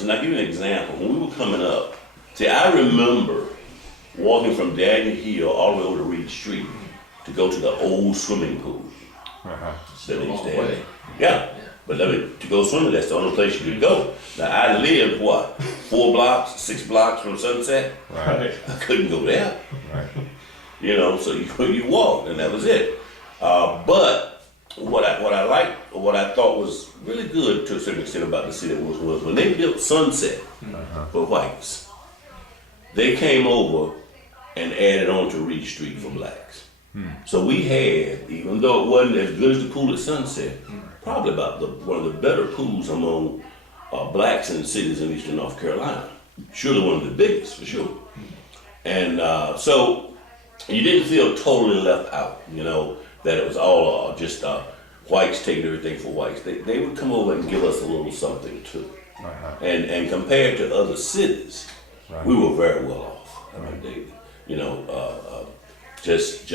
difference, and I'll give you an example. When we were coming up, see, I remember walking from Daniel Hill all the way over to Reed Street to go to the old swimming pool. Uh-huh. That they used to have. Yeah. But to go swimming, that's the only place you could go. Now, I lived, 4 blocks, 6 blocks from Sunset? Right. I couldn't go there. Right. You know, so you walked, and that was it. But what I liked, or what I thought was really good to a certain extent about the city was when they built Sunset for whites, they came over and added on to Reed Street for blacks. So we had, even though it wasn't as good as the pool at Sunset, probably about one of the better pools among blacks in cities in eastern North Carolina. Surely one of the biggest, for sure. And so you didn't feel totally left out, you know, that it was all just whites taking everything for whites. They would come over and give us a little something too. And compared to other cities, we were very well off. I mean, they, you know, just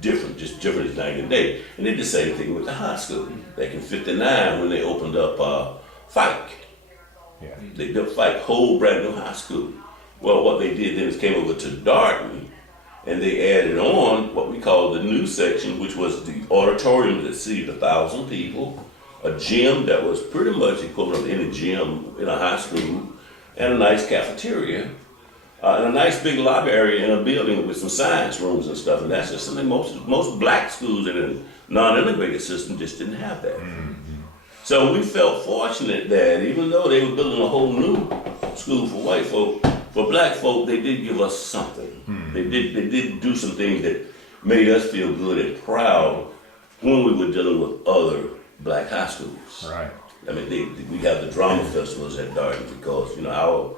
different as night and day. And they did the same thing with the high school. Back in '59 when they opened up Fike. Yeah. They built Fike, whole brand new high school. Well, what they did then is came over to Barton, and they added on what we call the new section, which was the auditorium that seated 1,000 people, a gym that was pretty much equivalent to any gym in a high school, and a nice cafeteria, and a nice big lobby area in a building with some science rooms and stuff. And that's just something most black schools in a non-integrated system just didn't have that. So we felt fortunate that even though they were building a whole new school for white folk, for black folk, they did give us something. They did do some things that made us feel good and proud when we were dealing with other black high schools. Right. I mean, we have the drama festivals at Barton because, you know, our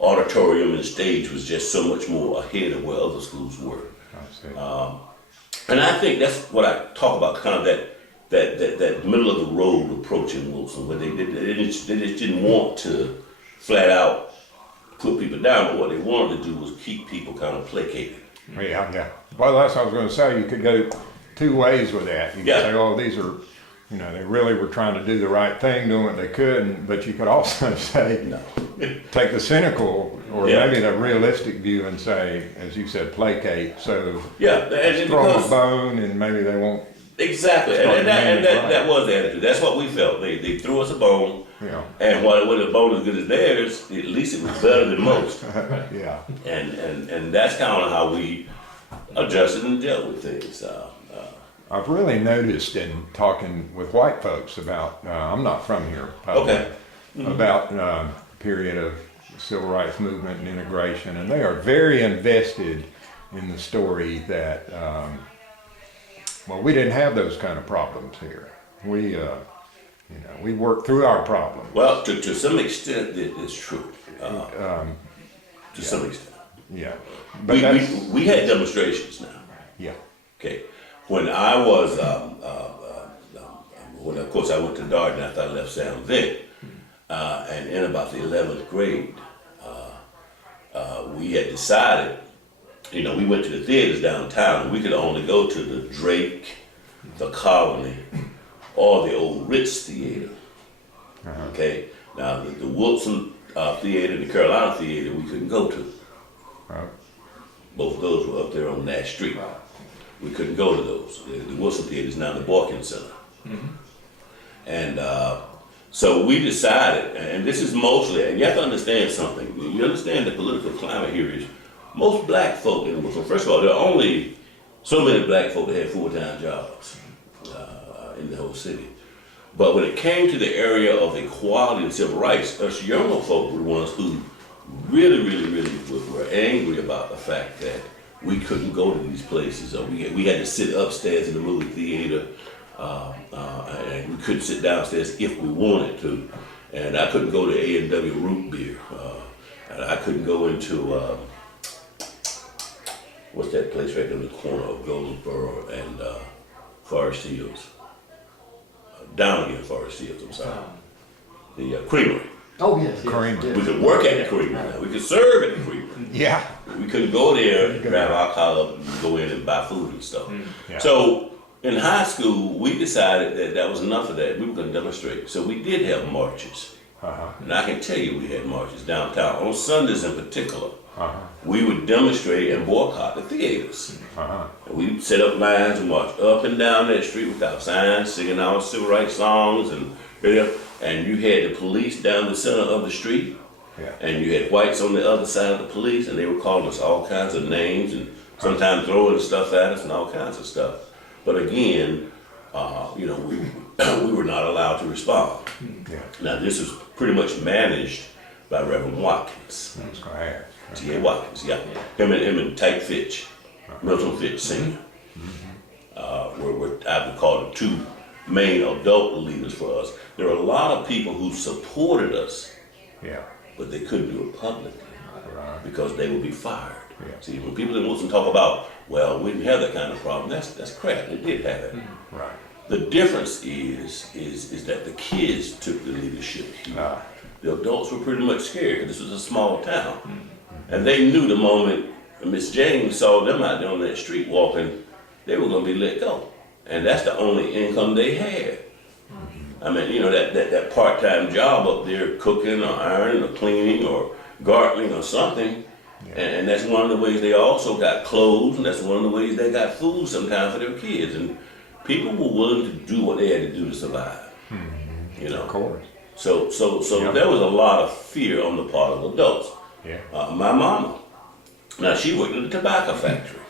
auditorium and stage was just so much more ahead of where other schools were. And I think that's what I talk about, kind of that middle of the road approach in Wilson, where they just didn't want to flat out put people down, but what they wanted to do was keep people kind of placated. Yeah. Well, that's what I was going to say. You could go two ways with that. You could say, oh, these are, you know, they really were trying to do the right thing, doing what they could, but you could also say, No. take the cynical or maybe the realistic view and say, as you said, placate. So and throw them a bone and maybe they won't. Exactly, and that was the attitude. That's what we felt. They threw us a bone, and while the bone as good as theirs, at least it was better than most. And that's kind of how we adjusted and dealt with things. I've really noticed in talking with white folks about, I'm not from here, probably, about period of civil rights movement and integration, and they are very invested in the story that, well, we didn't have those kind of problems here. We, we worked through our problems. Well, to some extent, it's true. To some extent. Yeah. But we had demonstrations now. Yeah. Okay. When I was, when of course I went to Darden after I left San Vic, and in about the 11th grade, we had decided, you know, we went to the theaters downtown, and we could only go to the Drake, the Colony, or the old Ritz Theater. Okay? Now, the Wilson Theater and the Carolina Theater we couldn't go to. Both of those were up there on Nash Street. We couldn't go to those. The Wilson Theater is now the Barton Center. And so we decided, and this is mostly, and you have to understand something. You understand the political climate here is, most black folk in Wilson, first of all, there are only so many black folk that had full-time jobs in the whole city. But when it came to the area of equality and civil rights, us younger folk were the ones who really were angry about the fact that we couldn't go to these places. We had to sit upstairs in the movie theater, and we couldn't sit downstairs if we wanted to. And I couldn't go to A&W Root Beer. And I couldn't go into, what's that place right in the corner of Goldsboro and Forest Hills? Down again, Forest Hills, I'm sorry. The Creamery. Oh, yes. Creamery. We could work at the Creamery now. We could serve at the Creamery. Yeah. We couldn't go there, grab our collar, and go in and buy food and stuff. Yeah. So in high school, we decided that that was enough of that. We were going to demonstrate. So we did have marches. And I can tell you we had marches downtown. On Sundays in particular, Uh-huh. we would demonstrate and boycott the theaters. Uh-huh. And we'd set up lines and march up and down that street with our signs, singing our civil rights songs, and you had the police down the center of the street, Yeah. and you had whites on the other side of the police, and they were calling us all kinds of names and sometimes throwing stuff at us and all kinds of stuff. But again, we were not allowed to respond. Yeah. Now this was pretty much managed by Reverend Watkins, That's correct. T.A. Watkins, yeah. Him and Tyke Fitch, Milton Fitch Sr. Were I would call the two main adult leaders for us. There were a lot of people who supported us, Yeah. but they couldn't do it publicly Right. because they would be fired. Yeah. See, when people in Wilson talk about, well, we didn't have that kind of problem, that's crap. They did have it. Right. The difference is that the kids took the leadership here. Ah. The adults were pretty much scared because this was a small town. And they knew the moment Miss James saw them out there on that street walking, they were going to be let go. And that's the only income they had. I mean, that part-time job up there, cooking or ironing or cleaning or gardening or something. Yeah. And that's one of the ways they also got clothes, and that's one of the ways they got food sometimes for their kids. And people were willing to do what they had to do to survive. Of course. So Yeah. there was a lot of fear on the part of adults. Yeah. My mama, now she worked in a tobacco factory.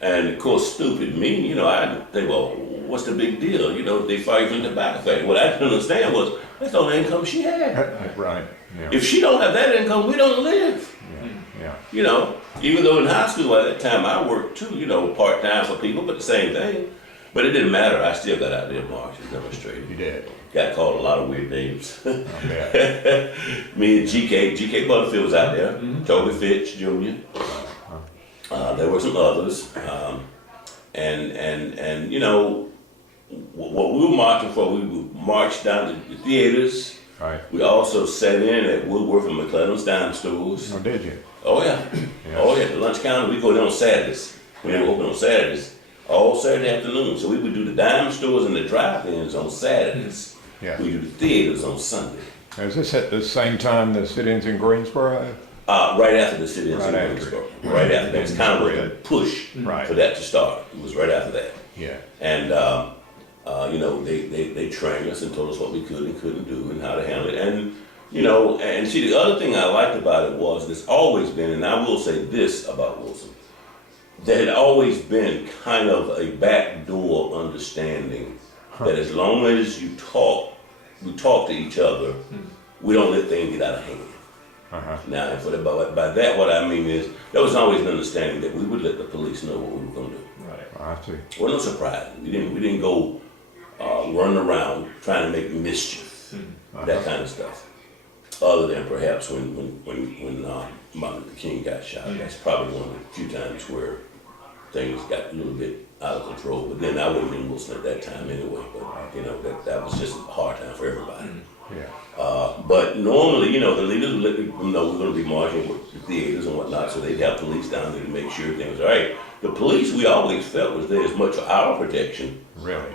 And of course, stupid me, I'd think, well, what's the big deal? If they fire you from the tobacco factory. What I didn't understand was, that's the only income she had. Right. Yeah. If she don't have that income, we don't live. Yeah. Even though in high school at that time I worked too, part-time for people, but the same thing. But it didn't matter, I still got out there and marched and demonstrated. You did. Got called a lot of weird names. I bet. Me and GK Butterfield was out there, Toby Fitch Jr. There were some others, and what we were marching for, we would march down to the theaters. Right. We also sat in at Woodworth and McClellan's dime stores. Oh, did you? Oh yeah, oh yeah. The lunch counter, we go there on Saturdays. We didn't open on Saturdays, all Saturday afternoon. So we would do the dime stores and the drive-ins on Saturdays. Yeah. We do the theaters on Sunday. Is this at the same time the sit-ins in Greensboro? Right after the sit-ins Right in after. Greensboro. Right after that. It's kind of a push Right. for that to start. It was right after that. Yeah. And, they trained us and told us what we could and couldn't do and how to handle it. And see, the other thing I liked about it was there's always been, and I will say this about Wilson, there had always been kind of a backdoor understanding that as long as we talk to each other, we don't let things get out of hand. Uh-huh. Now, and by that, what I mean is, there was always an understanding that we would let the police know what we were going to do. I see. Well, no surprise. We didn't go running around trying to make mischief, that kind of stuff. Other than perhaps when Martin Luther King got shot. That's probably one of the few times where things got a little bit out of control. But then I wasn't in Wilson at that time anyway. But that was just a hard time for everybody. Yeah. But normally, the leaders would let people know we're going to be marching with the theaters and whatnot, so they'd have police down there to make sure everything was all right. The police, we always felt, was there as much for our protection Really?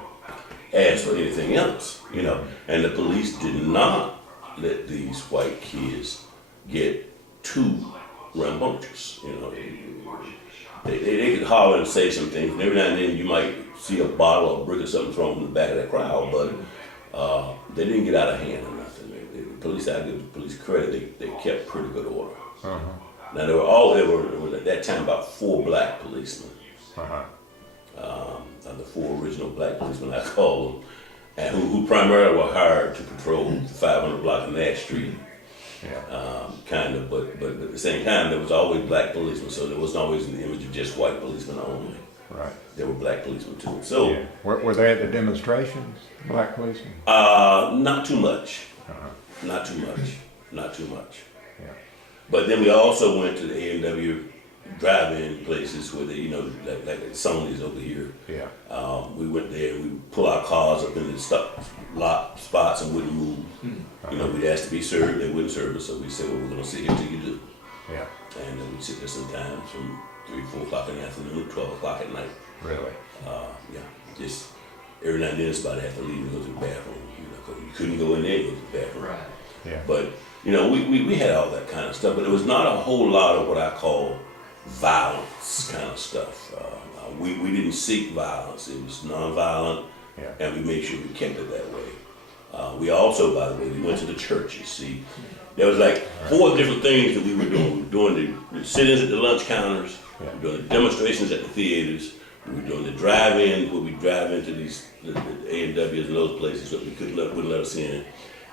as for anything else, And the police did not let these white kids get too rambunctious, They could holler and say some things, and every now and then you might see a bottle or a brick or something thrown from the back of that crowd, but they didn't get out of hand or nothing. The police, I give the police credit, they kept pretty good order. Uh-huh. Now there were at that time about 4 black policemen. Uh-huh. The 4 original black policemen, I call them, and who primarily were hired to patrol the 500 block of Nash Street, Yeah. but at the same time, there was always black policemen, so there wasn't always an image of just white policemen only. Right. There were black policemen too. So, Yeah. Were they at the demonstrations, black policemen? not too much. Uh-huh. Not too much. Yeah. But then we also went to the A&W drive-in places where they, like at Sony's over here. Yeah. We went there, we pull our cars up in the lot spots and wouldn't move. We'd ask to be served, they wouldn't serve us, so we said, well, we're gonna sit here till you do. Yeah. And we'd sit there sometimes from 3, 4 o'clock in the afternoon, 12 o'clock at night. Really? Just every now and then somebody had to leave and go to the bathroom, 'cause you couldn't go in there and go to the bathroom. Right. Yeah. But, you know, we had all that kind of stuff, but it was not a whole lot of what I call violence kind of stuff. We didn't seek violence. It was nonviolent, Yeah. and we made sure we kept it that way. We also, by the way, we went to the churches. See, there was like 4 different things that we were doing. We were doing the sit-ins at the lunch counters. Yeah. We were doing the demonstrations at the theaters. We were doing the drive-in, where we drive into these the A&Ws and those places that wouldn't let us in.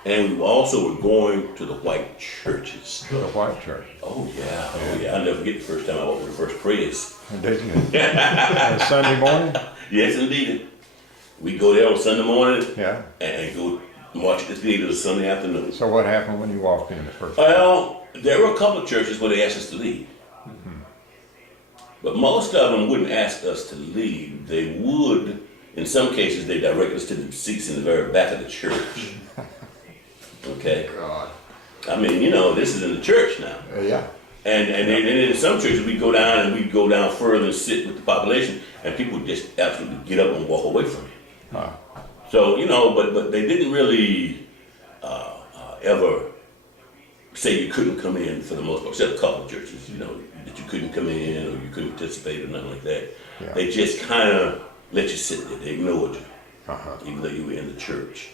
And we also were going to the white churches. The white church. Oh yeah. I'll never forget the first time I walked with the first prayers. Did you? On Sunday morning? Yes, indeed. We go there on Sunday morning. Yeah. And go march at the theater Sunday afternoon. So what happened when you walked in the first time? Well, there were a couple of churches where they asked us to leave. Mm-hmm. But most of them wouldn't ask us to leave. They would, in some cases, they direct us to the seats in the very back of the church. Okay? God. I mean, you know, this is in the church now. Yeah. And in some churches, we'd go down further and sit with the population, and people would just absolutely get up and walk away from you. Huh. So, you know, but they didn't really ever say you couldn't come in for the most part, except a couple of churches, you know, that you couldn't come in or you couldn't participate or nothing like that. Yeah. They just kind of let you sit there. They ignored you, Uh-huh. even though you were in the church.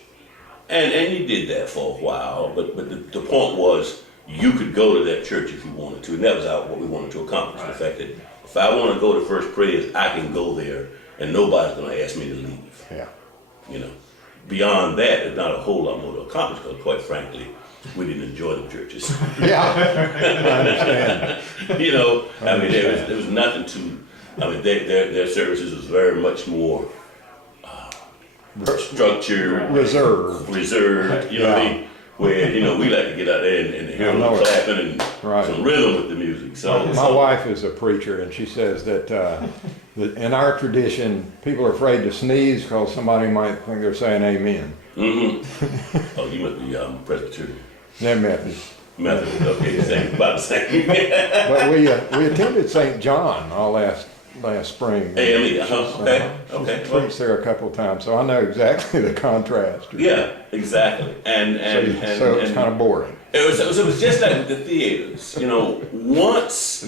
And you did that for a while, but the point was you could go to that church if you wanted to, and that was what we wanted to accomplish. Right. The fact that if I want to go to First Prayers, I can go there, and nobody's going to ask me to leave. Yeah. You know, beyond that, there's not a whole lot more to accomplish, because quite frankly, we didn't enjoy the churches. Yeah, I understand. You know, I mean, there was nothing to, I mean, their services was very much more structured, reserved, you know what I mean? Where, you know, we like to get out there and hear them clapping and some rhythm with the music. So my wife is a preacher, and she says that, that in our tradition, people are afraid to sneeze because somebody might think they're saying amen. Mm-hmm. Oh, you must be Presbyterian. They're Methodist. Methodist, okay, same, about the same. But we attended St. John all last spring. AME, okay. She's preached there a couple of times, so I know exactly the contrast. Yeah, exactly. So it's kind of boring. It was just like the theaters. You know, once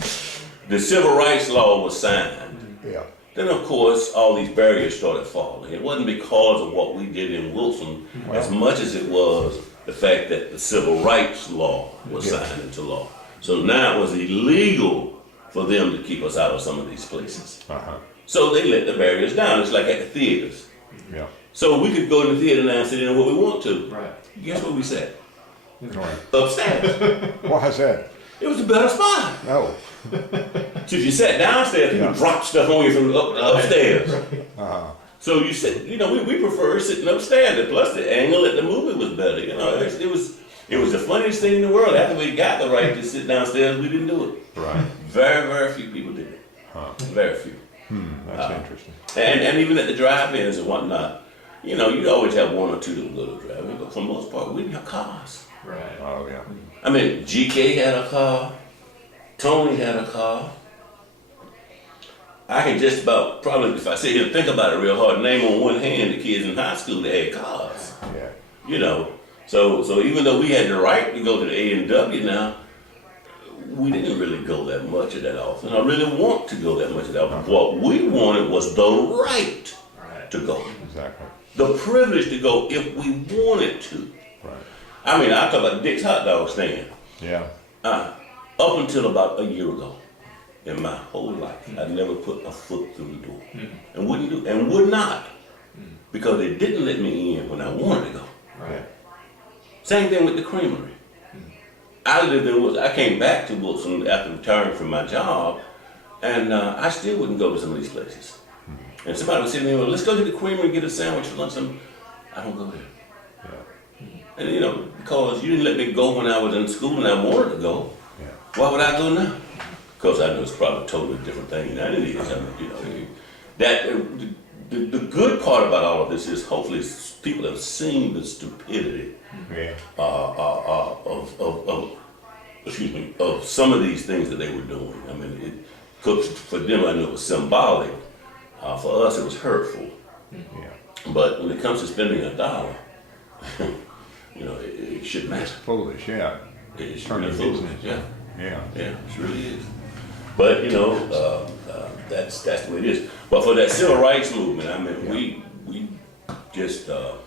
the Civil Rights Law was signed, yeah. Then of course all these barriers started falling. It wasn't because of what we did in Wilson as much as it was the fact that the Civil Rights Law was signed into law. So now it was illegal for them to keep us out of some of these places. Uh-huh. So they let the barriers down. It's like at the theaters. Yeah. So we could go in the theater now and sit in where we want to. Right. Guess where we sat? Right. Upstairs. Why is that? It was a better spot. Oh. So if you sat downstairs, people drop stuff on you from upstairs. Uh-huh. So you said, you know, we prefer sitting upstairs. And plus the angle at the movie was better. You know, it was the funniest thing in the world. After we got the right to sit downstairs, we didn't do it. Right. Very, very few people did it. Huh. Very few. That's interesting. And even at the drive-ins and whatnot, you know, you'd always have one or two that would go to the drive-in, but for the most part, we didn't have cars. Right. Oh, yeah. I mean, GK had a car. Tony had a car. I can just about, probably, if I sit here and think about it real hard, name on one hand the kids in high school that had cars. Yeah. You know, so even though we had the right to go to the A&W now, we didn't really go that much or that often. I really want to go that much or that often. What we wanted was the right to go. Exactly. The privilege to go if we wanted to. Right. I mean, I talk about Dick's hot dog stand. Yeah. Up until about a year ago, in my whole life, I never put a foot through the door, and wouldn't do, and would not, because they didn't let me in when I wanted to go. Right. Same thing with the creamery. I lived in Wilson. I came back to Wilson after retiring from my job, and I still wouldn't go to some of these places. And somebody would say to me, "Well, let's go to the creamery and get a sandwich for lunch." I don't go there. Yeah. And you know, because you didn't let me go when I was in school and I wanted to go. Yeah. Why would I go now? Because I know it's probably a totally different thing than it is. I mean, you know, that the good part about all of this is hopefully people have seen the stupidity of some of these things that they were doing. I mean, for them, I know it was symbolic. For us, it was hurtful. Yeah. But when it comes to spending $1, You know, it shouldn't matter. It's foolish, yeah. It's Turning really foolish. business. Yeah. Yeah. Yeah, it really is. But you know, that's the way it is. But for that civil rights movement, I mean, we just there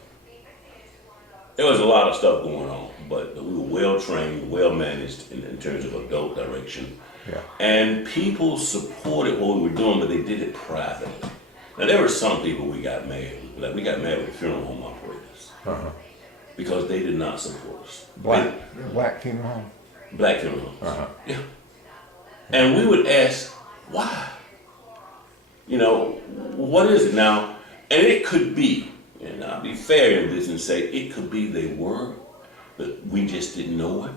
was a lot of stuff going on, but we were well trained, well managed in terms of adult direction. Yeah. And people supported what we were doing, but they did it privately. Now there were some people we got mad with, like we got mad with funeral home operators because they did not support us. Black funeral home? Black funeral homes. Yeah. And we would ask, why? You know, what is it now? And it could be, and I'll be fair in this and say, it could be they were, but we just didn't know it.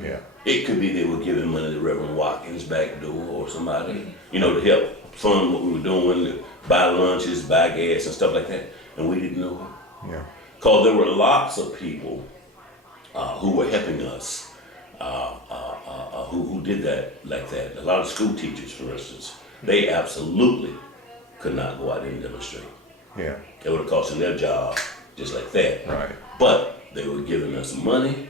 Yeah. It could be they were giving money to Reverend Watkins' back door or somebody, you know, to help fund what we were doing, to buy lunches, buy gas and stuff like that. And we didn't know it. Yeah. Because there were lots of people who were helping us who did that like that. A lot of school teachers, for instance, they absolutely could not go out there and demonstrate. Yeah. It would have cost them their job just like that. Right. But they were giving us money.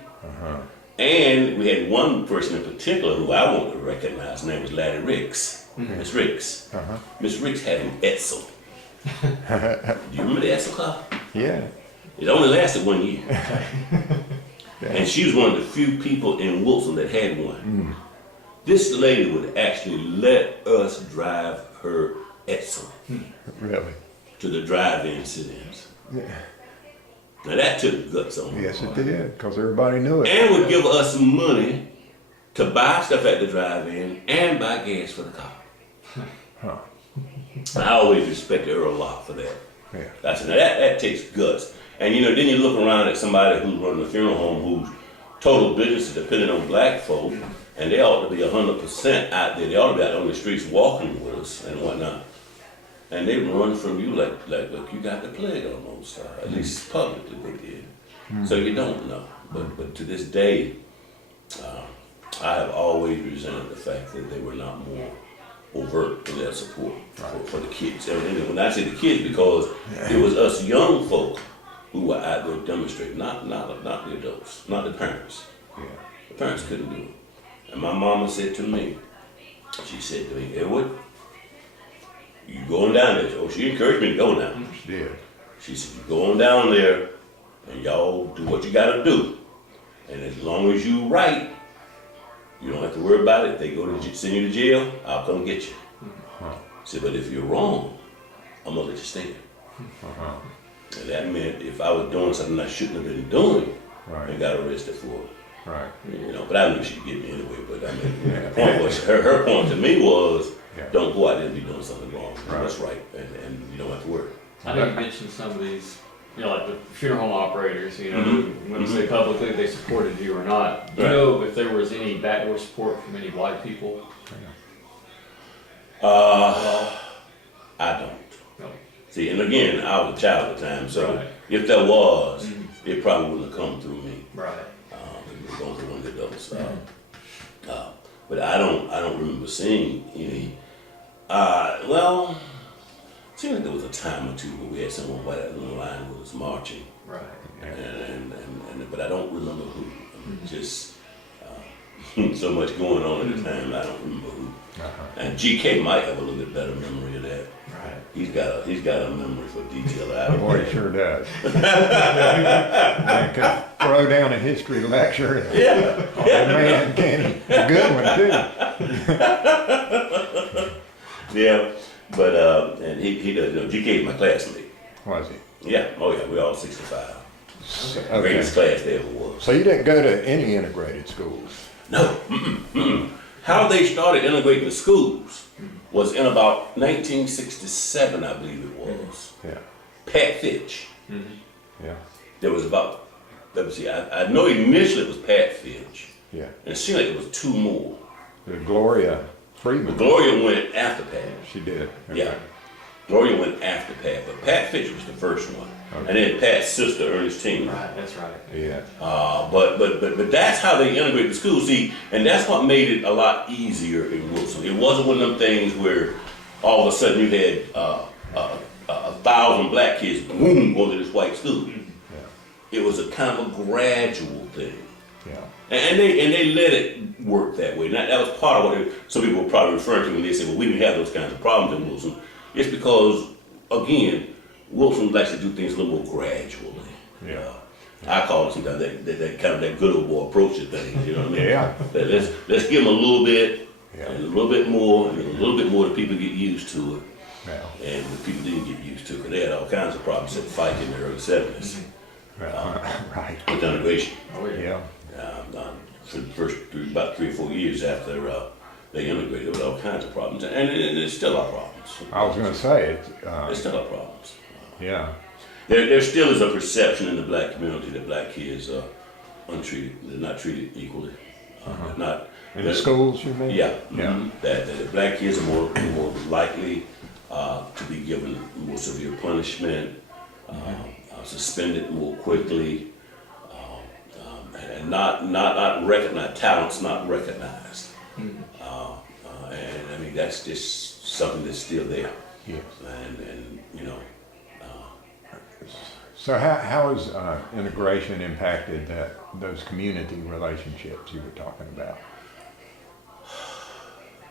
And we had one person in particular who I want to recognize. His name was Larry Ricks. Miss Ricks. Miss Ricks had an Edsel. Do you remember the Edsel car? Yeah. It only lasted 1 year. And she was one of the few people in Wilson that had one. This lady would actually let us drive her Edsel Really? to the drive-in sit-ins. Yeah. Now that took guts on her. Yes, it did, because everybody knew it. And would give us money to buy stuff at the drive-in and buy gas for the car. I always respected her a lot for that. Yeah. I said, now that takes guts. And you know, then you look around at somebody who's running a funeral home whose total business is dependent on black folk, and they ought to be 100% out there. They ought to be out on the streets walking with us and whatnot. And they run from you like you got the plague almost. At least publicly they did. So you don't know. But to this day, I have always resented the fact that they were not more overt in their support for the kids. And when I say the kids, because it was us young folk who were out there demonstrating, not the adults, not the parents. Yeah. The parents couldn't do it. And my mama said to me, she said to me, Edward, you going down there. Oh, she encouraged me to go now. She did. She said, you go on down there and y'all do what you gotta do. And as long as you right, you don't have to worry about it. If they go to send you to jail, I'll come get you. She said, but if you're wrong, I'm gonna let you stay there. And that meant if I was doing something I shouldn't have been doing, I got arrested for it. Right. You know, but I knew she'd get me anyway. But I mean, the point was, her point to me was, don't go out there and be doing something wrong. That's right, and you don't have to worry. I know you mentioned some of these, you know, like the funeral home operators, you know, when you say publicly they supported you or not. Do you know if there was any backdoor support from any white people? I don't. No. See, and again, I was a child at the time, so if there was, it probably wouldn't have come through me. Right. It was going through one of the adults. But I don't remember seeing any. Well, it seemed like there was a time or two where we had someone white out on the line who was marching. Right. But I don't remember who. Just so much going on at the time, I don't remember who. And GK might have a little bit better memory of that. Right. He's got a memory for detail. I don't Boy, he sure does. Man could throw down a history lecture. Yeah. Oh, man, can he? A good one, too. Yeah, but and he does. You know, GK is my classmate. Was he? Yeah. Oh yeah. We're all 65. Okay. Greatest class there ever was. So you didn't go to any integrated schools? No. How they started integrating the schools was in about 1967, I believe it was. Yeah. Pat Fitch. Yeah. There was about, let me see, I know initially it was Pat Fitch. Yeah. And it seemed like it was two more. Gloria Freeman. Gloria went after Pat. She did. Okay. Yeah. Gloria went after Pat, but Pat Fitch was the first one. Okay. And then Pat's sister, Ernestine. Right, that's right. Yeah. But that's how they integrated the school. See, and that's what made it a lot easier in Wilson. It wasn't one of them things where all of a sudden you had 1,000 black kids, boom, going to this white school. Yeah. it was a kind of a gradual thing. Yeah. And they let it work that way. And that was part of what some people were probably referring to when they said, well, we didn't have those kinds of problems in Wilson. It's because, again, Wilson likes to do things a little more gradually. Yeah. I call it sometimes that kind of that good old boy approach to things, you know what I mean? Yeah. That let's give them a little bit, Yeah. and a little bit more, and a little bit more that people get used to it. Yeah. And the people didn't get used to it because they had all kinds of problems at fight in the early 70s Right. with integration. Oh, yeah. Yeah. For the first about 3 or 4 years after they integrated, there was all kinds of problems, and there's still our problems. I was going to say it. There's still our problems. Yeah. There still is a perception in the black community that black kids are untreated. They're not treated equally. They're not. In the schools, you mean? Yeah. Yeah. That black kids are more likely to be given more severe punishment, suspended more quickly, and not recognized. Talent's not recognized. And I mean that's just something that's still there. Yes. And you know. So how has integration impacted those community relationships you were talking about?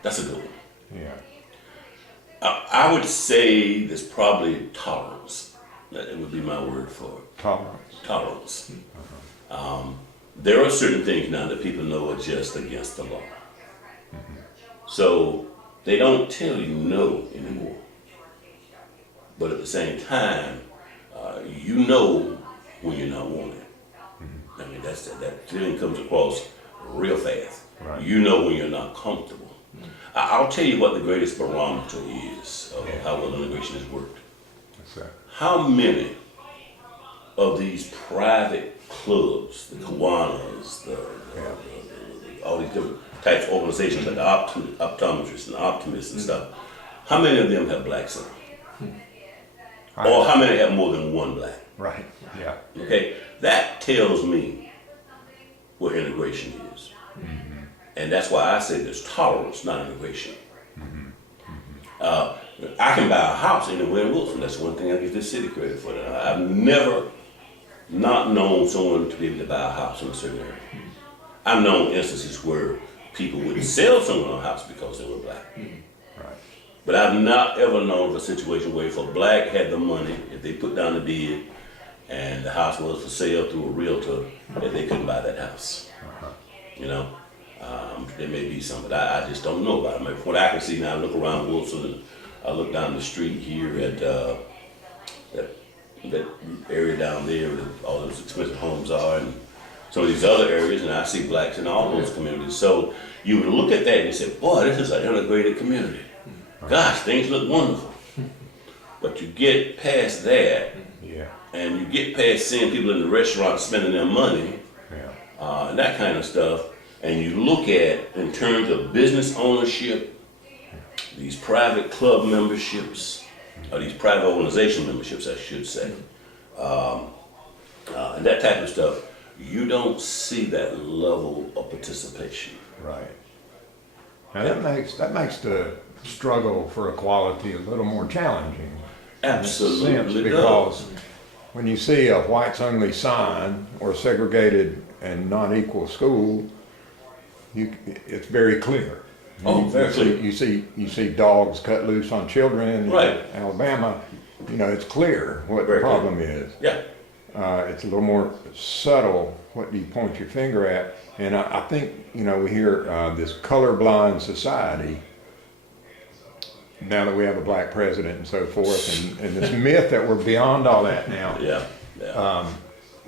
That's a good one. Yeah. I would say there's probably tolerance. That would be my word for it. Tolerance. Tolerance. There are certain things now that people know are just against the law. So they don't tell you no anymore. But at the same time, you know when you're not wanted. I mean, that feeling comes across real fast. Right. You know when you're not comfortable. I'll tell you what the greatest barometer is of how well integration has worked. What's that? How many of these private clubs, the Kiwanis, all these different types of organizations like the optometrists and optimists and stuff, how many of them have blacks in them? Or how many have more than one black? Right. Yeah. Okay, that tells me what integration is. And that's why I say there's tolerance, not integration. I can buy a house anywhere in Wilson. That's one thing I give this city credit for. I've never not known someone to be able to buy a house in a certain area. I've known instances where people would sell someone a house because they were black. Right. But I've not ever known of a situation where if a black had the money, if they put down the bid, and the house was for sale through a realtor, that they couldn't buy that house. You know? There may be some, but I just don't know about it. What I can see now, I look around Wilson and I look down the street here at that area down there where all those expensive homes are, and some of these other areas, and I see blacks in all those communities. So you would look at that and you say, boy, this is an integrated community. Gosh, things look wonderful. But you get past that, and you get past seeing people in the restaurant spending their money, and that kind of stuff, and you look at, in terms of business ownership, these private club memberships, or these private organization memberships, I should say, and that type of stuff, you don't see that level of participation. Right. Now that makes the struggle for equality a little more challenging. Absolutely in a sense, because when you see a whites only sign or segregated and non-equal school, it's very clear. Very clear. You see dogs cut loose on children Right. in Alabama. You know, it's clear what the problem is. Yeah. It's a little more subtle. What do you point your finger at? And I think, you know, we hear this colorblind society, now that we have a black president and so forth, and this myth that we're beyond all that now,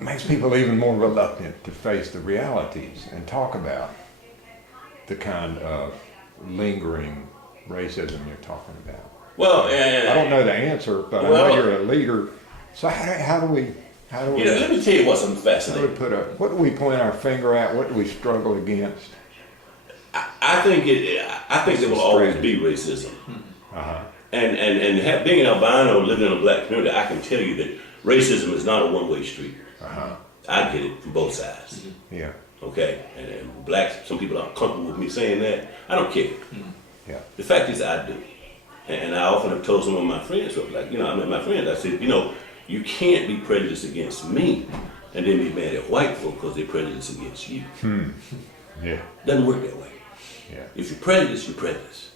makes people even more reluctant to face the realities and talk about the kind of lingering racism you're talking about. Well, I don't know the answer, but I know you're a leader. So how do we? You know, let me tell you what's fascinating. What do we point our finger at? What do we struggle against? I think there will always be racism. And being an albino living in a black community, I can tell you that racism is not a one-way street. I get it from both sides. Yeah. Okay, and blacks, some people aren't comfortable with me saying that. I don't care. Yeah. The fact is, I do, and I often have told some of my friends, like, you know, I met my friends. I said, you know, you can't be prejudiced against me and then be mad at white folk because they're prejudiced against you. Yeah. Doesn't work that way. Yeah. If you're prejudiced, you're prejudiced.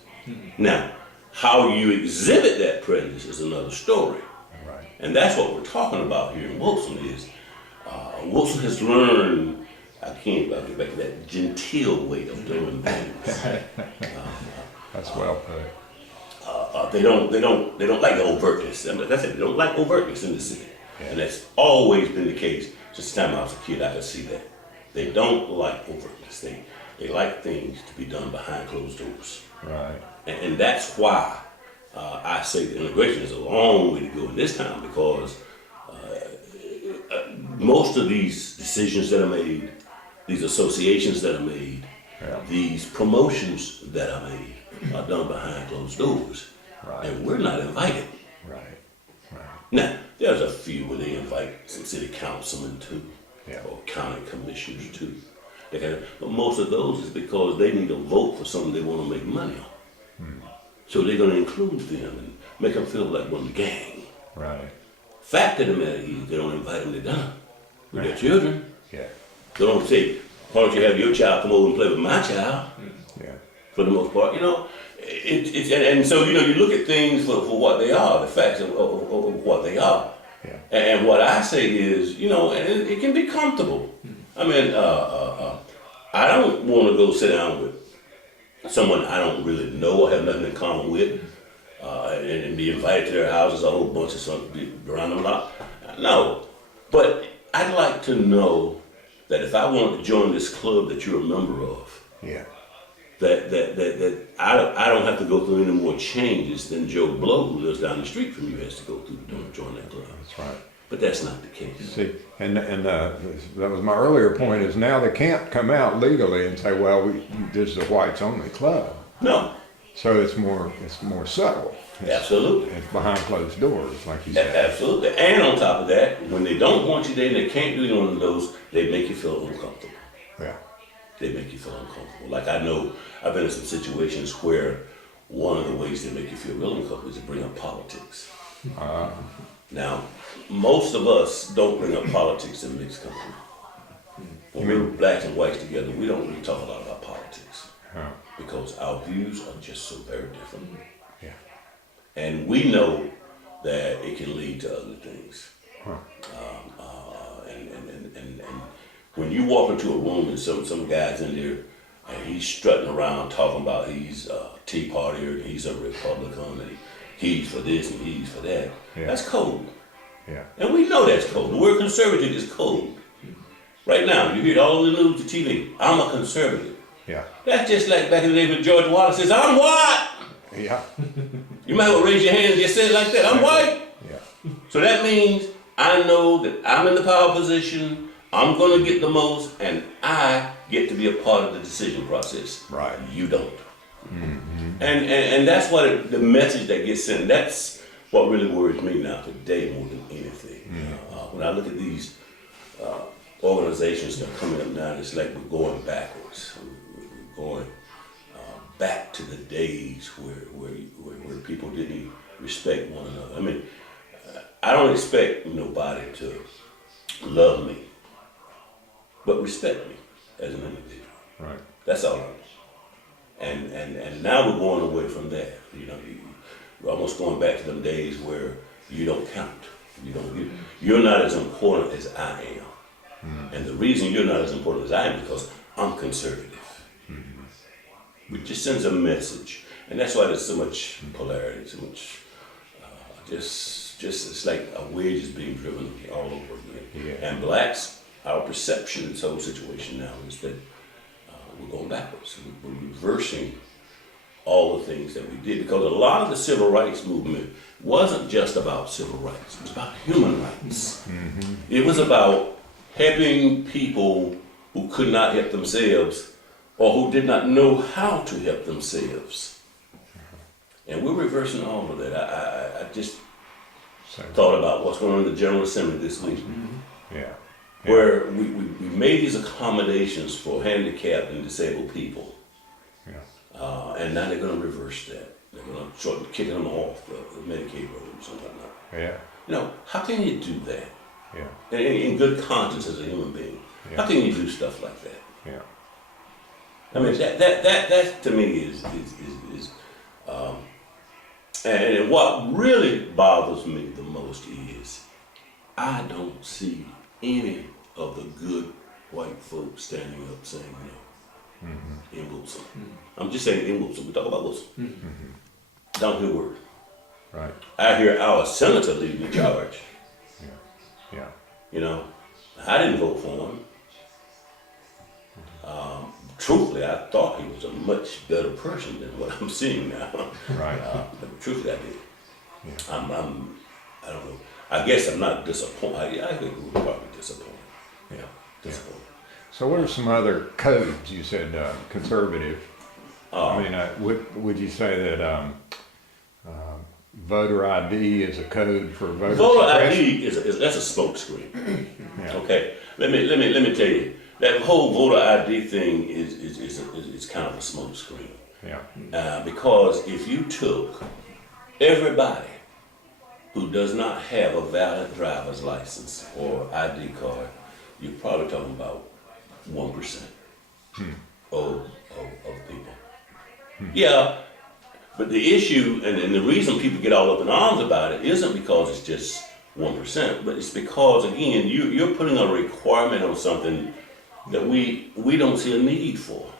Now, how you exhibit that prejudice is another story. Right. And that's what we're talking about here in Wilson is, Wilson has learned, I'll get back to that genteel way of doing things. That's well put. They don't like the overtness. Like I said, they don't like overtness in the city. Yeah. And that's always been the case. Since the time I was a kid, I could see that. They don't like overtness. They like things to be done behind closed doors. Right. And that's why I say the integration is a long way to go in this town, because most of these decisions that are made, these associations that are made, Yeah. these promotions that are made are done behind closed doors. Right. And we're not invited. Right. Right. Now, there's a few where they invite some city councilmen too, Yeah. or county commissioners too. But most of those is because they need a vote for something they want to make money on. So they're going to include them and make them feel like one gang. Right. Fact of the matter is, they don't invite them to dinner with their children. Yeah. They don't say, why don't you have your child come over and play with my child? Yeah. For the most part, and so, you look at things for what they are, the facts of what they are. Yeah. And what I say is, and it can be comfortable. I mean, I don't want to go sit down with someone I don't really know or have nothing in common with, and be invited to their houses, a whole bunch of something around them lot. No, but I'd like to know that if I wanted to join this club that you're a member of, Yeah. that I don't have to go through any more changes than Joe Blow, who lives down the street from you, has to go through to join that club. That's right. But that's not the case. See, and that was my earlier point, is now they can't come out legally and say, well, this is a whites only club. No, So it's more subtle. absolutely. It's behind closed doors, like you said. Absolutely. And on top of that, when they don't want you there and they can't do any one of those, they make you feel uncomfortable. Yeah. They make you feel uncomfortable. Like I know I've been in some situations where one of the ways they make you feel real uncomfortable is to bring up politics. Now, most of us don't bring up politics in mixed company. When we're blacks and whites together, we don't really talk a lot about politics Oh. because our views are just so very different. Yeah. And we know that it can lead to other things. Huh. And when you walk into a room and some guy's in there and he's strutting around talking about he's a Tea Partier and he's a Republican and he's for this and he's for that, Yeah. that's cold. Yeah. And we know that's cold. The word conservative is cold. Right now, you hear it all over the news, the TV. I'm a conservative. Yeah. That's just like back in the day when George Wallace says, I'm white. Yeah. You might as well raise your hand and just say it like that. I'm white. Yeah. So that means I know that I'm in the power position, I'm going to get the most, and I get to be a part of the decision process. Right. You don't. Mm-hmm. And that's what the message that gets sent. That's what really worries me now today more than anything. When I look at these organizations that are coming up now, it's like we're going backwards. We're going back to the days where people didn't respect one another. I mean, I don't expect nobody to love me, but respect me as an individual. Right. That's all I want. And now we're going away from that. We're almost going back to them days where you don't count. You're not as important as I am. And the reason you're not as important as I am is because I'm conservative. Which just sends a message. And that's why there's so much polarity, so much, just it's like a wedge is being driven all over again. Yeah. And blacks, our perception in this whole situation now is that we're going backwards. We're reversing all the things that we did, because a lot of the civil rights movement wasn't just about civil rights. It was about human rights. Mm-hmm. It was about helping people who could not help themselves or who did not know how to help themselves. And we're reversing all of that. I just thought about what's going on in the General Assembly this week. Yeah. Where we made these accommodations for handicapped and disabled people. Yeah. And now they're going to reverse that. They're going to kick them off the Medicaid road or something like that. Yeah. How can you do that? Yeah. and in good conscience as a human being. Yeah. How can you do stuff like that? Yeah. I mean, that to me is and what really bothers me the most is I don't see any of the good white folks standing up saying no in Wilson. I'm just saying in Wilson. We talk about Wilson. Don't hear a word. Right. I hear our senator leading the charge. Yeah. You know, I didn't vote for him. Truthfully, I thought he was a much better person than what I'm seeing now. Right. But truthfully, I did. Yeah. I don't know. I guess I'm not disappointed. I think we were probably disappointed. Yeah. Disappointed. So what are some other codes you said conservative? I mean, would you say that voter ID is a code for voter suppression? ID is that's a smoke screen. Yeah. Okay. Let me tell you. That whole voter ID thing is kind of a smoke screen. Yeah. Because if you took everybody who does not have a valid driver's license or ID card, you're probably talking about 1% of people. Yeah, but the issue and the reason people get all up in arms about it isn't because it's just 1%, but it's because, again, you're putting a requirement on something that we don't see a need for.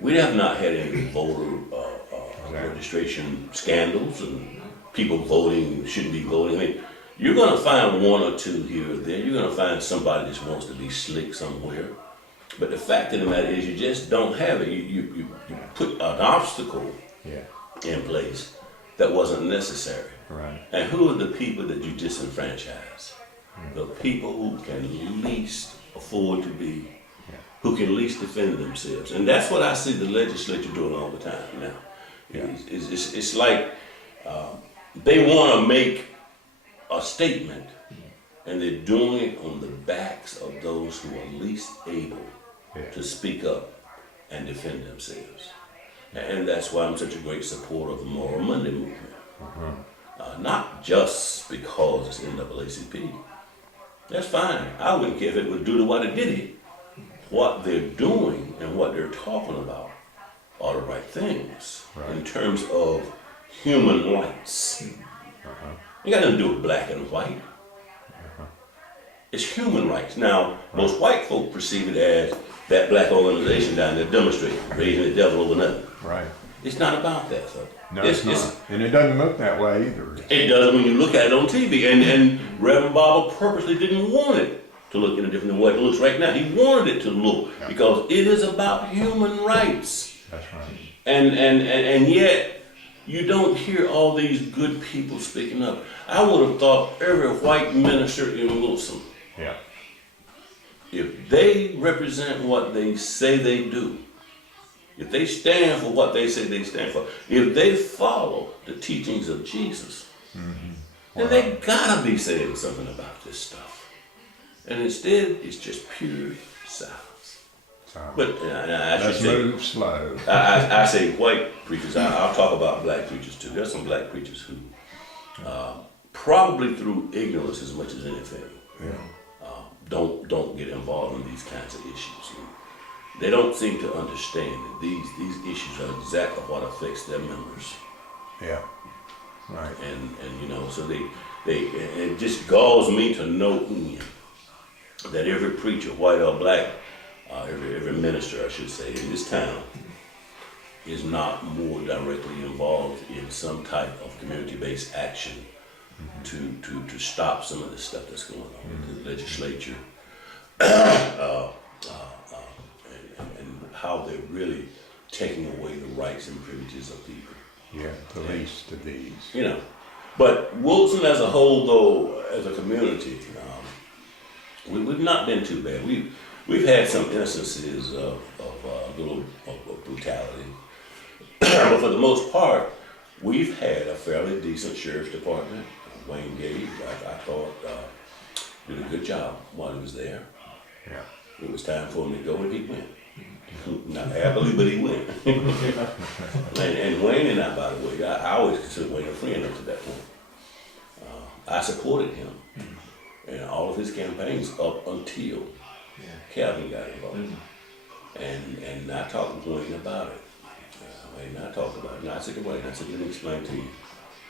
We have not had any voter registration scandals and people voting shouldn't be voting. I mean, you're going to find one or two here or there. You're going to find somebody that wants to be slick somewhere. But the fact of the matter is you just don't have it. You put an obstacle in place that wasn't necessary. Right. And who are the people that you disenfranchise? The people who can least afford to be, who can least defend themselves. And that's what I see the legislature doing all the time now. Yeah. It's like they want to make a statement and they're doing it on the backs of those who are least able to speak up and defend themselves. And that's why I'm such a great supporter of the Moral Monday movement. Not just because it's NAACP. That's fine. I wouldn't care if it would do to what it did it. What they're doing and what they're talking about are the right things in terms of human rights. You got nothing to do with black and white. It's human rights. Now, most white folk perceive it as that black organization down there demonstrating, raising the devil over nothing. Right. It's not about that, though. No, it's not. And it doesn't look that way either. It doesn't when you look at it on TV. And Reverend Barber purposely didn't want it to look in a different way it looks right now. He wanted it to look because it is about human rights. That's right. And yet you don't hear all these good people speaking up. I would have thought every white minister in Wilson, if they represent what they say they do, if they stand for what they say they stand for, if they follow the teachings of Jesus, then they gotta be saying something about this stuff. And instead, it's just pure silence. But I should Let's move slow. I say white preachers. I'll talk about black preachers too. There's some black preachers who, probably through ignorance as much as anything, don't get involved in these kinds of issues. They don't seem to understand that these issues are exactly what affects their members. Yeah. Right. And you know, so it just galls me to know that every preacher, white or black, every minister, I should say, in this town is not more directly involved in some type of community-based action to stop some of the stuff that's going on with the legislature. And how they're really taking away the rights and privileges of people. Yeah, the least of these. You know, but Wilson as a whole, though, as a community, we've not been too bad. We've had some instances of brutality, but for the most part, we've had a fairly decent sheriff's department. Wayne Gage, I thought, did a good job while he was there. Yeah. It was time for him to go, and he went. Not happily, but he went. and Wayne and I, by the way, I always considered Wayne a friend up to that point. I supported him. And all of his campaigns up until Calvin got involved. And I talked to Wayne about it. And I talked about it. And I said to Wayne, I said, let me explain to you.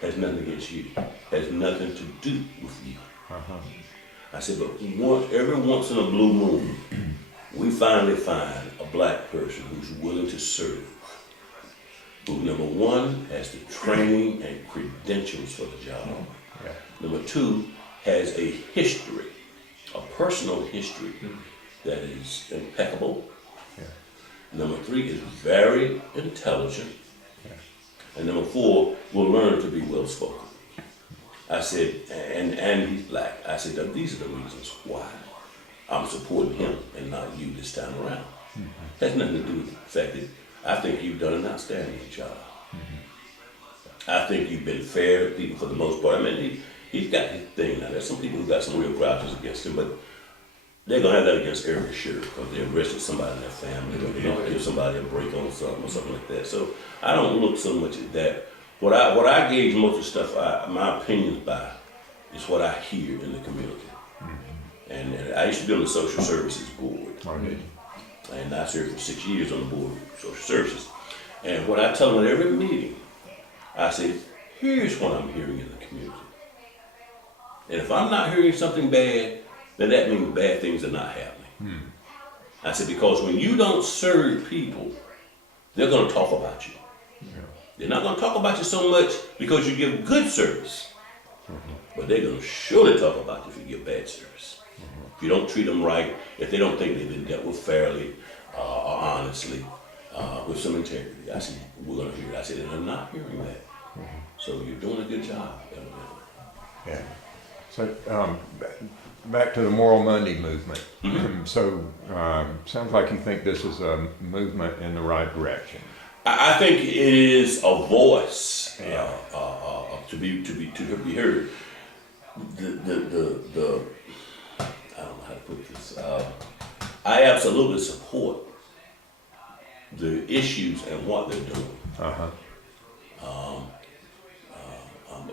Has nothing against you. Has nothing to do with you. I said, but every once in a blue moon, we finally find a black person who's willing to serve. Who, number one, has the training and credentials for the job. Number two, has a history, a personal history that is impeccable. Number three, is very intelligent. And number four, will learn to be well spoken. I said, and he's black. I said, these are the reasons why I'm supporting him and not you this time around. Has nothing to do with the fact that I think you've done an outstanding job. I think you've been fair to people for the most part. I mean, he's got his thing now. There's some people who got some real grouches against him, but they're gonna have that against every sheriff because they arrested somebody in their family, or they don't give somebody a break on something or something like that. So I don't look so much at that. What I gauge most of the stuff, my opinions by, is what I hear in the community. And I used to be on the social services board. And I served for 6 years on the board of social services. And what I tell them at every meeting, I say, here's what I'm hearing in the community. And if I'm not hearing something bad, then that means bad things are not happening. I said, because when you don't serve people, they're going to talk about you. They're not going to talk about you so much because you give good service, but they're going to surely talk about you if you give bad service. If you don't treat them right, if they don't think they've been dealt with fairly or honestly, with some integrity. I said, we're going to hear it. I said, and I'm not hearing that. So you're doing a good job, evidently. So back to the Moral Monday movement. So sounds like you think this is a movement in the right direction. I think it is a voice to be heard. The I don't know how to put this. I absolutely support the issues and what they're doing.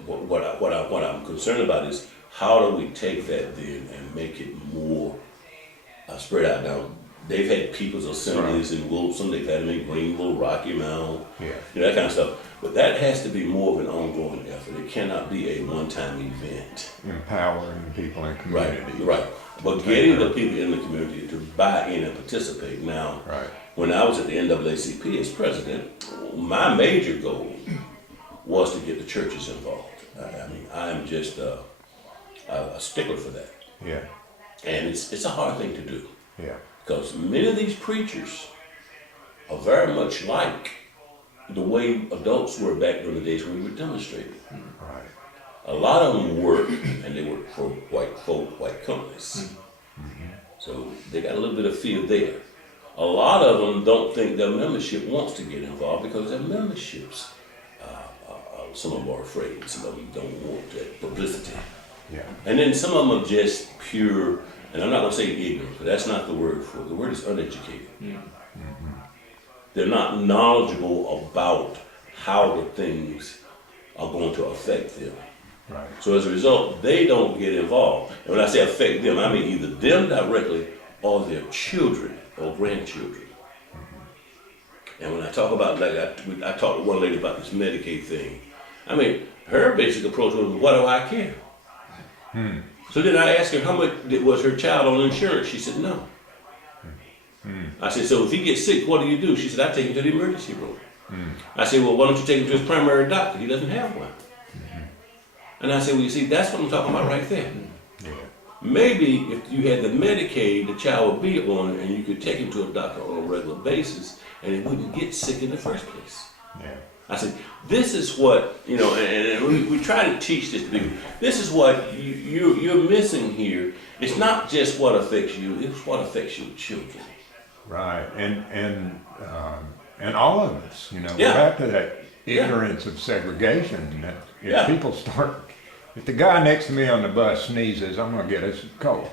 What I'm concerned about is how do we take that then and make it more spread out. Now, they've had people's assemblies in Wilson, they've had them in Greenville, Rocky Mount, that kind of stuff. But that has to be more of an ongoing effort. It cannot be a one-time event. Empowering people in the community. Right. But getting the people in the community to buy in and participate. Now, when I was at the NAACP as president, my major goal was to get the churches involved. I mean, I'm just a stickler for that. And it's a hard thing to do. Because many of these preachers are very much like the way adults were back during the days when we were demonstrating. A lot of them work, and they work for white folk, white companies. So they got a little bit of fear there. A lot of them don't think their membership wants to get involved because their memberships, some of them are afraid, some of them don't want that publicity. And then some of them are just pure, and I'm not going to say ignorant, but that's not the word for it. The word is uneducated. They're not knowledgeable about how the things are going to affect them. So as a result, they don't get involved. And when I say affect them, I mean either them directly or their children or grandchildren. And when I talk about, like I talked to one lady about this Medicaid thing, I mean, her basic approach was, what do I care? So then I asked her how much was her child on insurance. She said, no. I said, so if he gets sick, what do you do? She said, I take him to the emergency room. I said, well, why don't you take him to his primary doctor? He doesn't have one. And I said, well, you see, that's what I'm talking about right there. Maybe if you had the Medicaid, the child would be on it, and you could take him to a doctor on a regular basis, and he wouldn't get sick in the first place. I said, this is what, and we try to teach this to people. This is what you're missing here. It's not just what affects you, it's what affects your children. And all of us, we're back to that ignorance of segregation. That if people start, if the guy next to me on the bus sneezes, I'm going to get his cold.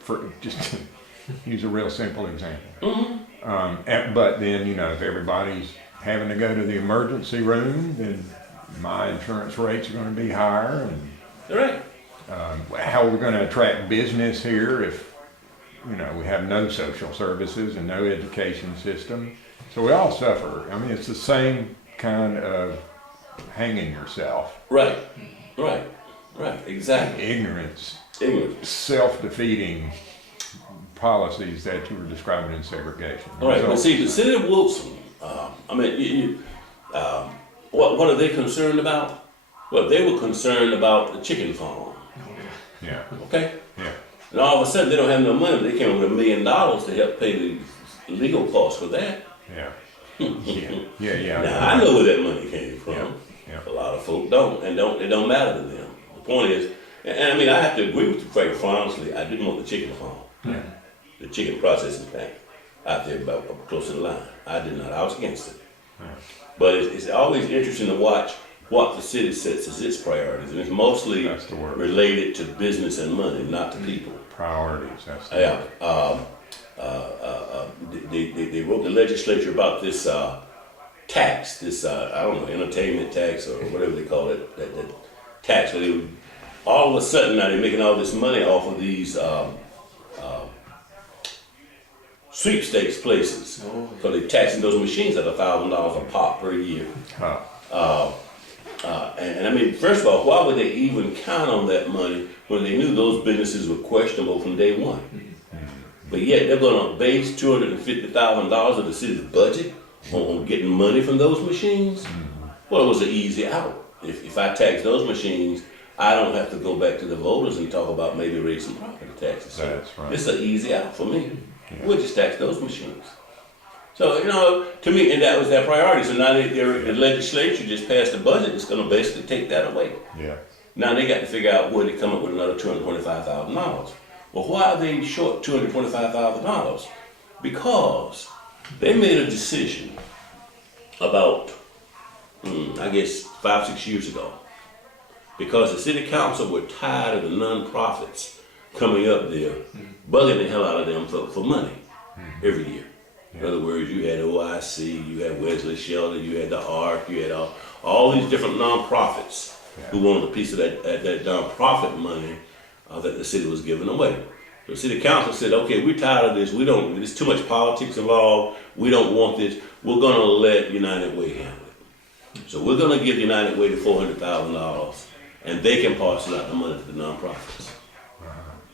For just to use a real simple example. But then, if everybody's having to go to the emergency room, then my insurance rates are going to be higher. how we're going to attract business here if, you know, we have no social services and no education system. So we all suffer. I mean, it's the same kind of hanging yourself. Right, exactly. Ignorance, Ignorance. self-defeating policies that you were describing in segregation. All right, So- but see, the city of Wilson, I mean, what are they concerned about? Well, they were concerned about the chicken farm, Yeah, okay? yeah, And all of a sudden, they don't have no money, but they came up with $1 million to help pay the legal costs for that. yeah, yeah. Now, I know where that money came from. Yeah. A lot of folk don't, and it don't matter to them. The point is, and I mean, I have to agree with you, Frank, honestly, I didn't want the chicken farm. Yeah. The chicken processing plant out there about close to the line. I did not. I was against it. Yeah. But it's always interesting to watch what the city sets as its priorities, and it's mostly That's the word. related to business and money, not to people. Priorities, that's the Yeah. They wrote the legislature about this tax, this I don't know, entertainment tax or whatever they call it, that tax. Where they would, all of a sudden now they're making all this money off of these sweepstakes places. So they're taxing those machines at $1,000 a pop per year. Huh. And I mean, first of all, why would they even count on that money when they knew those businesses were questionable from day one? But yet they're going to base $250,000 of the city's budget on getting money from those machines? Well, it was an easy out. If I tax those machines, I don't have to go back to the voters and talk about maybe raising property taxes. So That's right. it's an easy out for me. We'll just tax those machines. So, you know, to me, and that was their priority. So now the legislature just passed a budget that's going to basically take that away. Yeah. Now they got to figure out where to come up with another $225,000. Well, why are they short $225,000? Because they made a decision about, I guess, 5-6 years ago. Because the city council were tired of the nonprofits coming up there, bugging the hell out of them for money every year. In other words, you had OIC, you had Wesley Shelter, you had the ARC, you had all these different nonprofits who wanted a piece of that nonprofit money that the city was giving away. So the city council said, okay, we're tired of this. There's too much politics involved. We don't want this. We're going to let United Way handle it. So we're going to give United Way the $400,000, and they can parcel out the money to the nonprofits.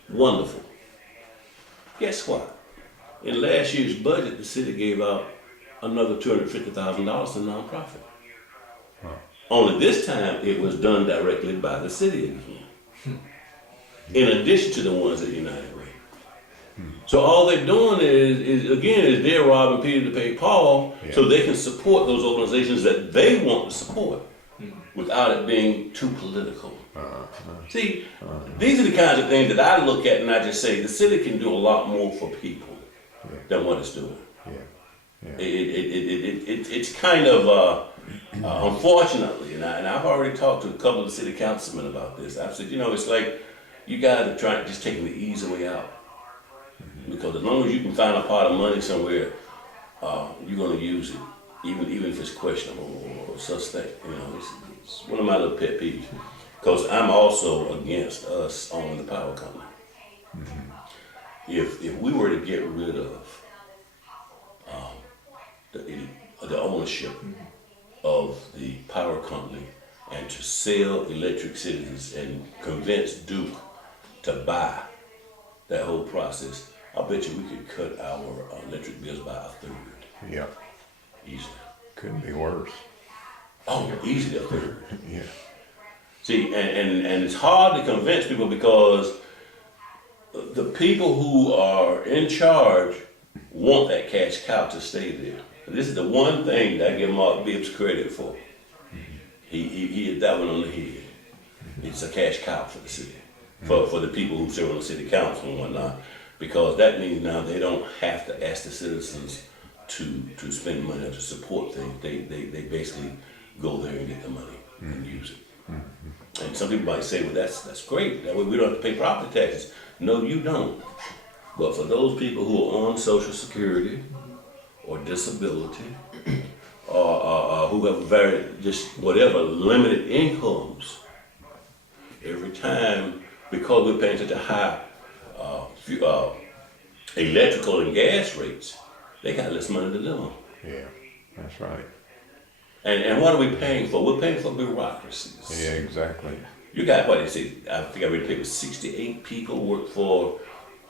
Wonderful. Guess what? In last year's budget, the city gave out another $250,000 to nonprofit. Only this time, it was done directly by the city again. In addition to the ones at United Way. So all they're doing is they're robbing Peter to pay Paul, so they can support those organizations that they want to support without it being too political. See, these are the kinds of things that I look at and I just say the city can do a lot more for people than what it's doing. It's kind of unfortunately, and I've already talked to a couple of the city councilmen about this. I've said, you know, it's like you guys are trying to just taking the easy way out, because as long as you can find a pot of money somewhere, you're going to use it, even if it's questionable or suspect. You know, it's one of my little pet peeves. Because I'm also against us owning the power company. If we were to get rid of the ownership of the power company and to sell Electric Cities and convince Duke to buy that whole process, I bet you we could cut our electric bills by a third. Yeah. Easily. Couldn't be worse. Oh, easily a third. Yeah. See, and it's hard to convince people because the people who are in charge want that cash cow to stay there. And this is the one thing that I give Mark Bibbs credit for. He hit that one on the head. It's a cash cow for the city, for the people who serve on the city council and whatnot, because that means now they don't have to ask the citizens to spend money or to support things. They basically go there and get the money and use it. And some people might say, well, that's great. That way we don't have to pay property taxes. No, you don't. But for those people who are on Social Security or disability or who have very, just whatever, limited incomes, every time because we're paying such a high electrical and gas rates, they got less money to live on. Yeah, that's right. And what are we paying for? We're paying for bureaucracies. Yeah, exactly. You got what they say, I think I read the paper, 68 people work for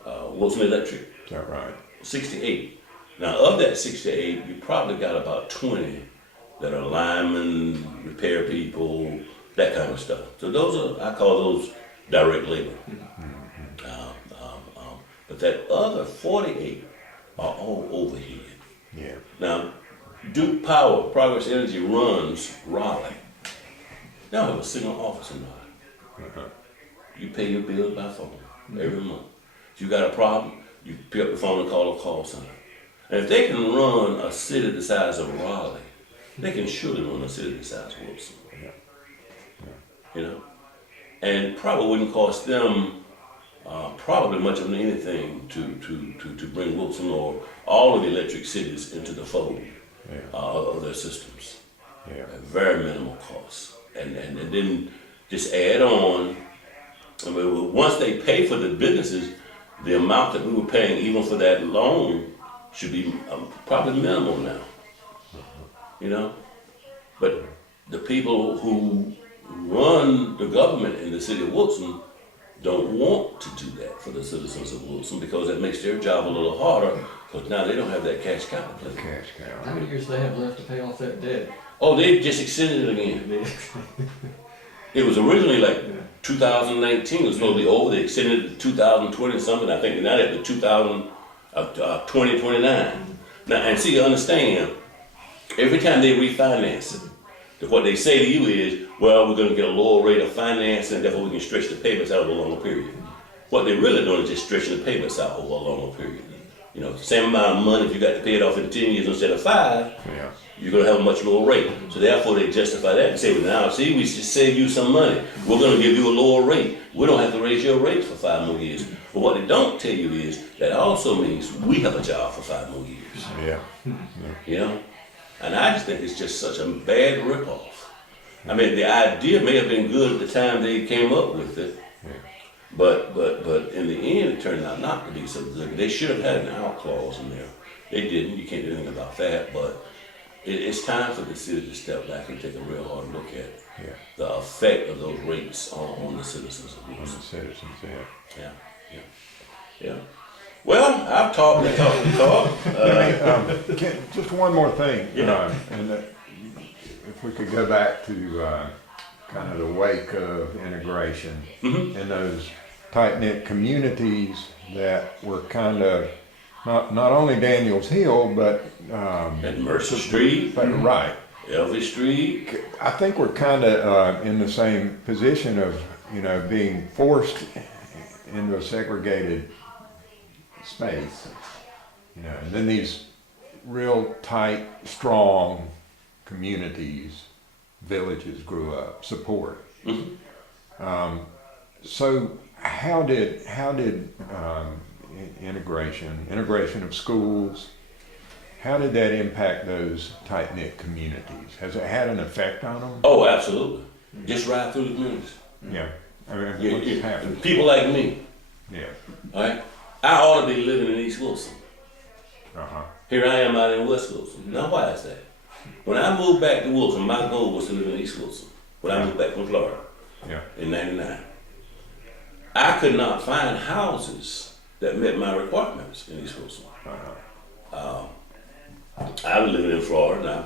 Wilson Electric. Is that right? 68. Now, of that 68, you probably got about 20 that are linemen, repair people, that kind of stuff. So those are, I call those direct labor. But that other 48 are all overhead. Yeah. Now, Duke Power, Progress Energy runs Raleigh. They don't have a single office in Raleigh. Uh-huh. You pay your bills by phone every month. If you got a problem, you pick up the phone and call a call center. And if they can run a city the size of Raleigh, they can surely run a city the size of Wilson. Yeah. You know? And probably wouldn't cost them probably much of anything to bring Wilson or all of the electric cities into the fold of their systems. Yeah. At very minimal cost. And then just add on, I mean, once they pay for the businesses, the amount that we were paying even for that loan should be probably minimal now. You know? But the people who run the government in the city of Wilson don't want to do that for the citizens of Wilson because it makes their job a little harder because now they don't have that cash cow to play. Cash cow. How many years do they have left to pay off that debt? Oh, they just extended it again. It was originally like 2019 was supposed to be over. They extended it to 2020 something. I think now they're at the 2029. Now, and see, you understand, every time they refinance it, what they say to you is, well, we're going to get a lower rate of financing, therefore we can stretch the payments out over a longer period. What they're really doing is just stretching the payments out over a longer period. You know, same amount of money, if you got to pay it off in 10 years instead of 5, Yeah. you're going to have a much lower rate. So therefore they justify that and say, well, now, see, we just saved you some money. We're going to give you a lower rate. We don't have to raise your rates for 5 more years. But what they don't tell you is that also means we have a job for 5 more years. Yeah. You know? And I just think it's just such a bad ripoff. I mean, the idea may have been good at the time they came up with it, but in the end it turned out not to be so good. They should have had an out clause in there. They didn't. You can't do anything about that. But it's time for the city to step back and take a real hard look at the effect of those rates on the citizens of On Wilson. the citizens, yeah. Yeah. Well, I've talked and talked and talked. Just one more thing. Yeah. And if we could go back to kind of the wake of integration in those tight-knit communities that were kind of not only Daniels Hill, but And Mercer Street, right. Elvis Street. I think we're kind of in the same position of, you know, being forced into a segregated space, you know, and then these real tight, strong communities, villages grew up, support. So how did integration of schools, how did that impact those tight-knit communities? Has it had an effect on them? Oh, absolutely. Just ride through the communities. Yeah. I mean, what's happened? People like me, Yeah. all right? I ought to be living in East Wilson. Uh-huh. Here I am out in West Wilson. Now, why is that? When I moved back to Wilson, my goal was to live in East Wilson. When I moved back from Florida Yeah. in '99, I could not find houses that met my requirements in East Wilson. Uh-huh. I was living in Florida now.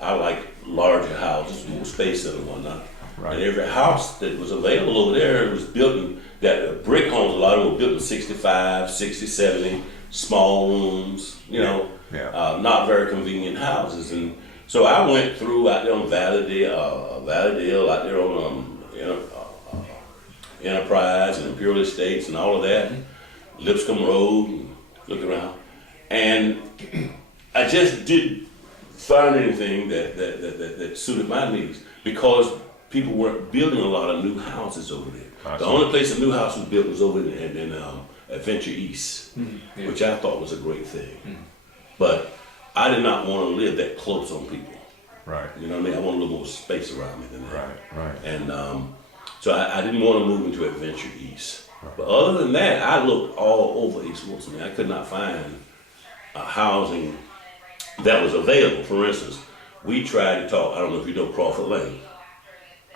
I like larger houses, more space and whatnot. Right. And every house that was available over there was built in, that brick homes, a lot of them were built in 65, 60, 70, small rooms, you know, not very convenient houses. And so I went through out there on Valleydale, out there on Enterprise and Imperial Estates and all of that, Lipscomb Road, and looked around. And I just didn't find anything that suited my needs because people weren't building a lot of new houses over there. The only place a new house was built was over in Adventure East, which I thought was a great thing. But I did not want to live that close on people. Right. You know what I mean? I want a little more space around me than that. Right. And So I didn't want to move into Adventure East. But other than that, I looked all over East Wilson. I could not find housing that was available. For instance, we tried to talk, I don't know if you know Crawford Lane.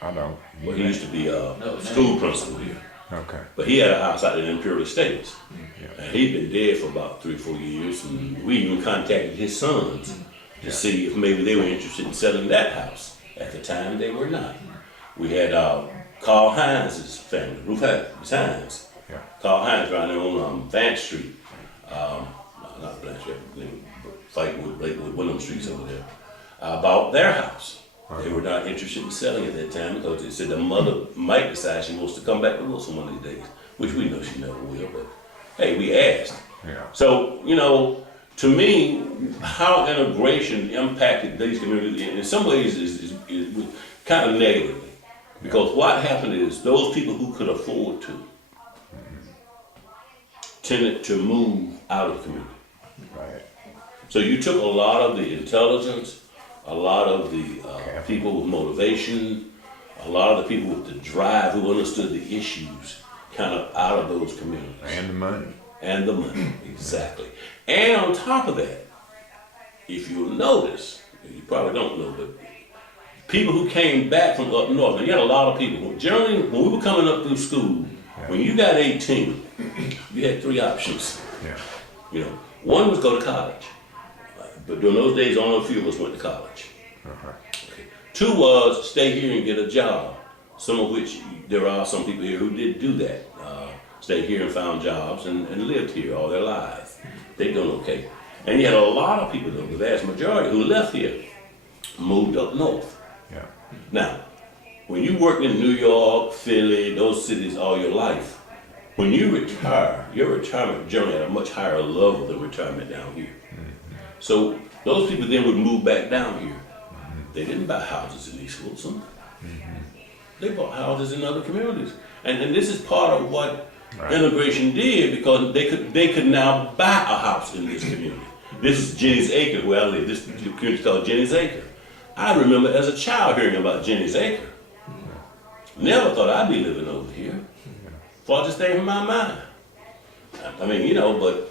I don't. Well, he used to be a school principal here. Okay. But he had a house out in Imperial Estates. Yeah. And he'd been dead for about 3 or 4 years. And we even contacted his sons to see if maybe they were interested in selling that house. At the time, they were not. We had Carl Hines' family, Ruth Hines. Yeah. Carl Hines right there on Vance Street. Not Vance Street, fighting with Wyndham Streets over there. Bought their house. They were not interested in selling at that time because they said the mother might decide she wants to come back to Wilson one of these days, which we know she never will, but hey, we asked. Yeah. So, to me, how integration impacted these communities in some ways is kind of negatively. Because what happened is those people who could afford to tended to move out of the community. Right. So you took a lot of the intelligence, a lot of the people with motivation, a lot of the people with the drive who understood the issues kind of out of those communities. And the money. And the money, exactly. And on top of that, if you'll notice, you probably don't know, but people who came back from up north, and you had a lot of people, generally when we were coming up through school, when you got 18, you had 3 options. Yeah. One was go to college. But during those days, only a few of us went to college. Okay. 2 was stay here and get a job, some of which there are some people here who did do that. Stayed here and found jobs and lived here all their lives. They done okay. And you had a lot of people, though, the vast majority, who left here, moved up north. Yeah. Now, when you worked in New York, Philly, those cities all your life, when you retire, your retirement generally at a much higher level than retirement down here. So those people then would move back down here. They didn't buy houses in East Wilson. They bought houses in other communities. And this is part of what integration did, because they could now buy a house in this community. This is Jenny's Acre where I live. This community is called Jenny's Acre. I remember as a child hearing about Jenny's Acre. Never thought I'd be living over here. Farthest thing in my mind. I mean, but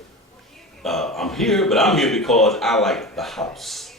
I'm here because I like the house.